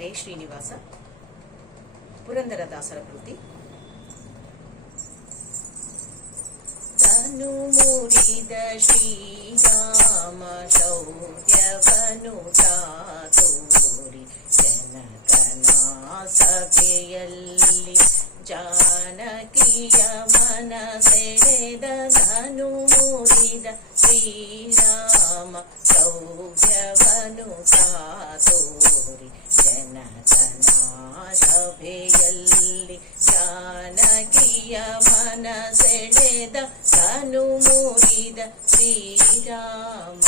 ಅರೆ ಶ್ರೀನಿವಾಸ. ಪುರಂದರದಾಸರ ಕೃತಿ. ತನು ಮುರಿದ ಶ್ರೀರಾಮ ಶೌರ್ಯವನು ತೋರಿ ಜನಕನ ಸಭೆಯಲ್ಲಿ ಜಾನಕಿಯ ಮನ ಸೆಳೆದ. ತನು ಮುರಿದ ಶ್ರೀರಾಮ ಶೌರ್ಯವನು ತೋರಿ ಜನಕನ ಸಭೆಯಲ್ಲಿ ಜಾನಕಿಯ ಮನ ಸೆಳೆದ. ತನು ಮುರಿದ ಶ್ರೀರಾಮ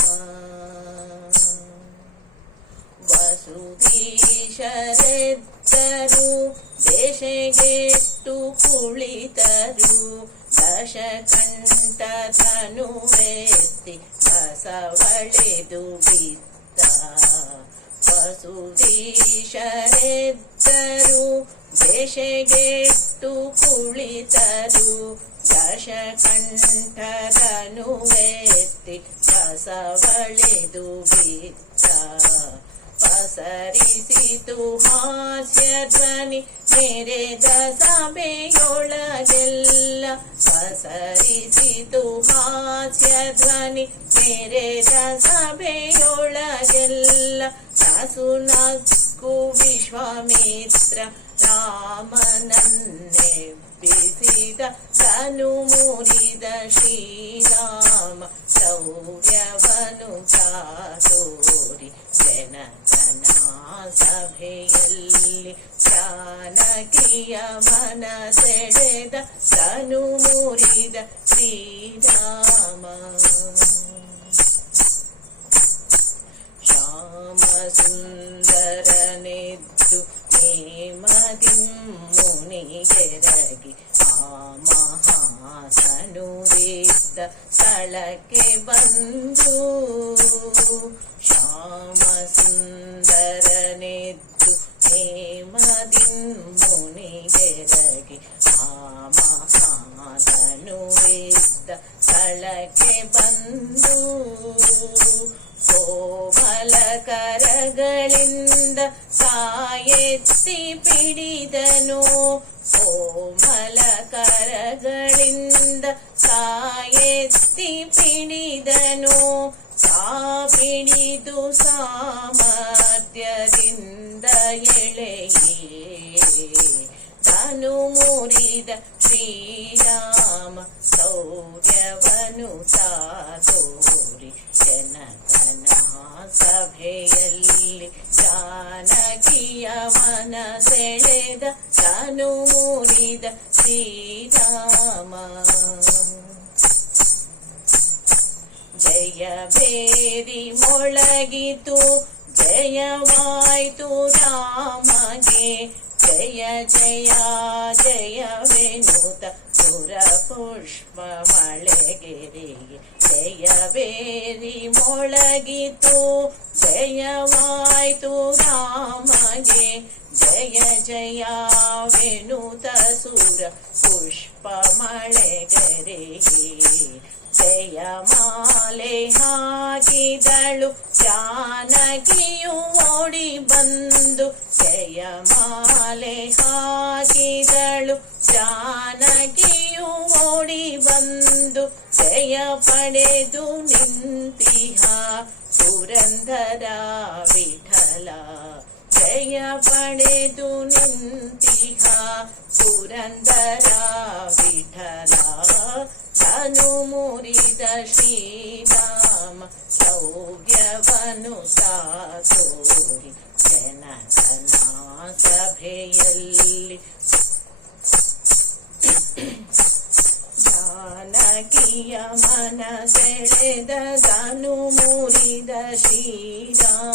ವಸುಧೀಶರೆದ್ದರು ದೇಶಗೆಟ್ಟು ಕುಳಿತರು. ದಶಕಂಠ ಧನುವೆತ್ತಿ ಬಸವಳೆದು ಬಿದ್ದ. ವಸುಧೀಶರೆದ್ದರು ದೇಶಗೆಟ್ಟು ಕುಳಿತರು. ದಶಕಂಠ ಧನುವೆತ್ತಿ ಬಸವಳೆದು ಬಿದ್ದ. ಪಸರಿಸಿತು ಹಾಸ್ಯ ಧ್ವನಿ ಮೆರೆದ ಸಭೆಯೊಳಗೆಲ್ಲ. ಪಸರಿಸಿತು ಹಾಸ್ಯ ಧ್ವನಿ ಮೆರೆದ ಸಭೆಯೊಳಗೆಲ್ಲ. ನಸು ನಕ್ಕು ವಿಶ್ವಾಮಿತ್ರ ರಾಮನನ್ನೆಬ್ಬಿಸಿದ. ತನು ಮುರಿದ ಶ್ರೀರಾಮ ಶೌರ್ಯವನು ತೋರಿ ಜನಕನ ಸಭೆಯಲ್ಲಿ ಜಾನಕಿಯ ಮನ ಸೆಳೆದ. ತನು ಮುರಿದ ಶ್ರೀರಾಮ ಶ್ಯಾಮ ಸುಂದರನೆದ್ದು ನೇಮದಿ ಮುನಿಗೆರಗಿ ಆ ಮಹಾಸನುವಿದ್ದ ಸ್ಥಳಕ್ಕೆ ಬಂದು. ಶ್ಯಾಮ ಸುಂದರನೆದ್ದು ನೇಮದಿ ಮುನಿಗೆರಗಿ ಆ ಮಹಾಸನುವಿದ್ದ ಸ್ಥಳಕ್ಕೆ ಬಂದು. ಕೋಮಲ ಕರಗಳಿಂದ ಕಾಯೆತ್ತಿ ಪಿಡಿದನು. ಕೋಮಲ ಕರಗಳಿಂದ ಕಾಯೆತ್ತಿ ಪಿಡಿದನು. ಪಿಡಿದು ಸಾಮರ್ಥ್ಯದಿಂದ ಎಳೆಯೇ ತನು ಮುರಿದ ಶ್ರೀರಾಮ ಶೌರ್ಯವನು ತೋರಿ ಜನಕನ ಸಭೆಯಲ್ಲಿ ಜಾನಕಿಯ ಮನ ಸೆಳೆದ. ತನು ಮುರಿದ ಶ್ರೀರಾಮ ಜಯ ಬೇರಿ ಮೊಳಗಿತು ಜಯವಾಯ್ತು ರಾಮಗೆ. ಜಯ ಜಯ ಜಯವೆನುತ ಸುರ ಪುಷ್ಪ ಮಳೆಗೆರೆಗೆ. ಜಯಬೇರಿ ಮೊಳಗಿತು ಜಯವಾಯ್ತು ರಾಮಗೆ. ಜಯ ಜಯವೆನುತ ಸುರ ಪುಷ್ಪ ಮಳೆಗೆರೆಗೆ. ಜಯಮಾಲೆ ಹಾಕಿದಳು ಜಾನಕಿಯು ಓಡಿ ಬಂದು. ಜಯಮಾಲೆ ಹಾಕಿದಳು ಜಾನಕಿಯು ಓಡಿ ಬಂದು. ಜಯ ಪಡೆದು ನಿಂತಿಹ ಪುರಂದರ ವಿಠಲ. ಜಯ ಪಡೆದು ನಿಂತಿಹ ಪುರಂದರ ವಿಠಲ. ತನು ಮುರಿದ ಶ್ರೀರಾಮ ಶೌರ್ಯವನು ತೋರಿ ಜನಕನ ಸಭೆಯಲ್ಲಿ ಜಾನಕಿಯ ಮನ ಸೆಳೆದ. ತನು ಮುರಿದ ಶ್ರೀರಾಮ